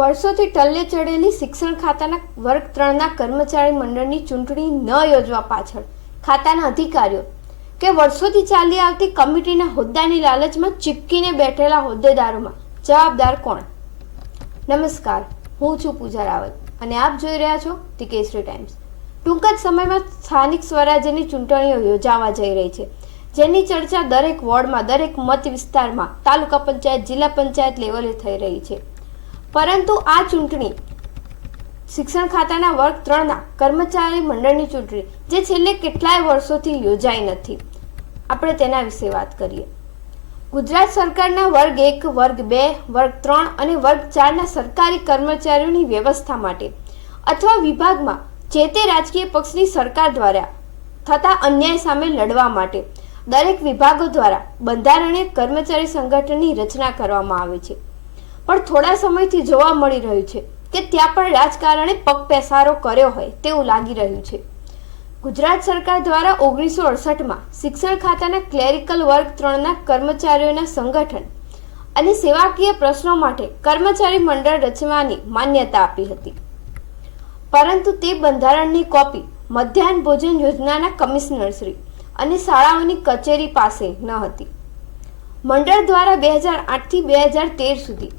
વર્ષોથી ટલ્લે ચડેલી શિક્ષણ ખાતાના વર્ગ ત્રણના કર્મચારી મંડળની ચૂંટણી ન યોજવા પાછળ ખાતાના અધિકારીઓ કે વર્ષોથી ચાલી આવતી કમિટીના હોદ્દાની લાલચમાં ચીપકીને બેઠેલા હોદ્દેદારોમાં જવાબદાર કોણ? નમસ્કાર, હું છું પૂજા રાવલ અને આપ જોઈ રહ્યા છો ધી કેસરી ટાઈમ્સ. ટૂંક જ સમયમાં સ્થાનિક સ્વરાજ્યની ચૂંટણીઓ યોજાવા જઈ રહી છે, જેની ચર્ચા દરેક વોર્ડમાં, દરેક મત વિસ્તારમાં તાલુકા પંચાયત, જિલ્લા પંચાયત લેવલે થઈ રહી છે. પરંતુ આ ચૂંટણી શિક્ષણ ખાતાના વર્ગ ત્રણના કર્મચારી મંડળની ચૂંટણી, જે છેલ્લે કેટલાય વર્ષોથી યોજાઈ નથી. આપણે તેના વિશે વાત કરીએ. ગુજરાત સરકારના વર્ગ એક, વર્ગ બે, વર્ગ ત્રણ અને વર્ગ ચારના સરકારી કર્મચારીઓની વ્યવસ્થા માટે અથવા વિભાગમાં જે તે રાજકીય પક્ષની સરકાર દ્વારા થતા અન્યાય સામે લડવા માટે દરેક વિભાગો દ્વારા બંધારણીય કર્મચારી સંગઠનની રચના કરવામાં આવે છે. પણ થોડા સમયથી જોવા મળી રહ્યું છે કે ત્યાં પણ રાજકારણે પગ પેસારો કર્યો હોય તેવું લાગી રહ્યું છે. ગુજરાત સરકાર દ્વારા ઓગણીસો અડસઠમાં શિક્ષણ ખાતાના ક્લેરિકલ વર્ગ ત્રણના કર્મચારીઓના સંગઠન અને સેવાકીય પ્રશ્નો માટે કર્મચારી મંડળ રચવાની માન્યતા આપી હતી. પરંતુ તે બંધારણની કોપી મધ્યાહન ભોજન યોજનાના કમિશનરશ્રી અને શાળાઓની કચેરી પાસે ન હતી. મંડળ દ્વારા બે હજાર આઠથી બે હજાર તેર સુધી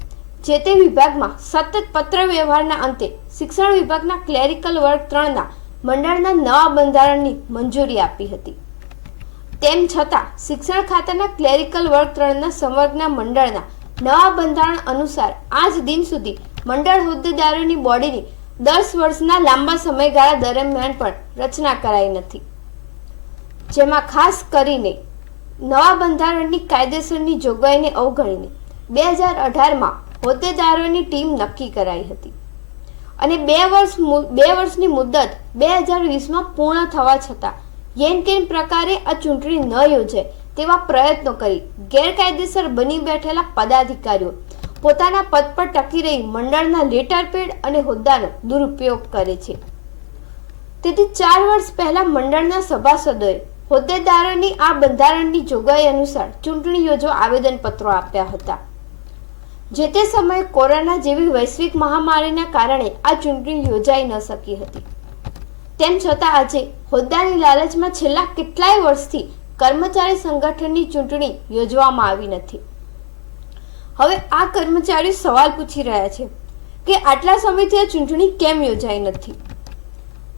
જે તે વિભાગમાં સતત પત્ર વ્યવહારના અંતે શિક્ષણ વિભાગના ક્લેરિકલ વર્ગ ત્રણના મંડળના નવા બંધારણની મંજૂરી આપી હતી. તેમ છતાં, શિક્ષણ ખાતાના ક્લેરિકલ વર્ગ ત્રણના સંવર્ગના મંડળના નવા બંધારણ અનુસાર આજ દિન સુધી મંડળ હોદ્દેદારોની બોડીની દસ વર્ષના લાંબા સમયગાળા દરમિયાન પણ રચના કરાઈ નથી. જેમાં ખાસ કરીને નવા બંધારણની કાયદેસરની જોગવાઈને અવગણીને બે હજાર અઢારમાં હોદ્દેદારોની ટીમ નક્કી કરાઈ હતી. અને બે વર્ષ બે વર્ષની મુદત બે હજાર વીસમાં પૂર્ણ થવા છતાં યેન કેન પ્રકારે આ ચૂંટણી ન યોજાય તેવા પ્રયત્નો કરી ગેરકાયદેસર બની બેઠેલા પદાધિકારીઓ પોતાના પદ પર ટકી રહી મંડળના લેટર પેડ અને હોદ્દાનો દુરુપયોગ કરે છે. તેથી ચાર વર્ષ પહેલા મંડળના સભાસદોએ હોદ્દેદારોની આ બંધારણની જોગવાઈ અનુસાર ચૂંટણી યોજવા આવેદનપત્રો આપ્યા હતા. જે તે સમયે કોરોના જેવી વૈશ્વિક મહામારીના કારણે આ ચૂંટણી યોજાઈ ન શકી હતી. તેમ છતાં આજે હોદ્દાની લાલચમાં છેલ્લા કેટલાય વર્ષથી કર્મચારી સંગઠનની ચૂંટણી યોજવામાં આવી નથી. હવે આ કર્મચારીઓ સવાલ પૂછી રહ્યા છે કે આટલા સમયથી આ ચૂંટણી કેમ યોજાઈ નથી?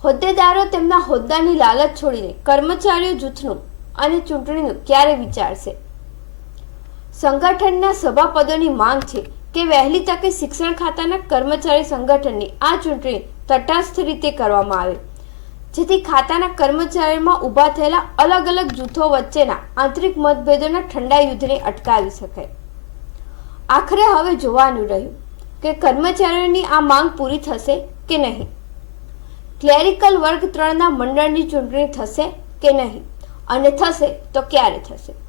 હોદ્દેદારો તેમના હોદ્દાની લાલચ છોડીને કર્મચારીઓ જૂથનું અને ચૂંટણીનું ક્યારે વિચારશે? સંગઠનના સભાપદોની માંગ છે કે વહેલી તકે શિક્ષણ ખાતાના કર્મચારી સંગઠનની આ ચૂંટણી તટસ્થ રીતે કરવામાં આવે. જેથી ખાતાના કર્મચારીઓમાં ઊભા થયેલા અલગ અલગ જૂથો વચ્ચેના આંતરિક મતભેદોના ઠંડા યુદ્ધને અટકાવી શકાય. આખરે હવે જોવાનું રહ્યું કે કર્મચારીઓની આ માંગ પૂરી થશે કે નહીં. ક્લેરિકલ વર્ગ ત્રણના મંડળની ચૂંટણી થશે કે નહીં? અને થશે તો ક્યારે થશે?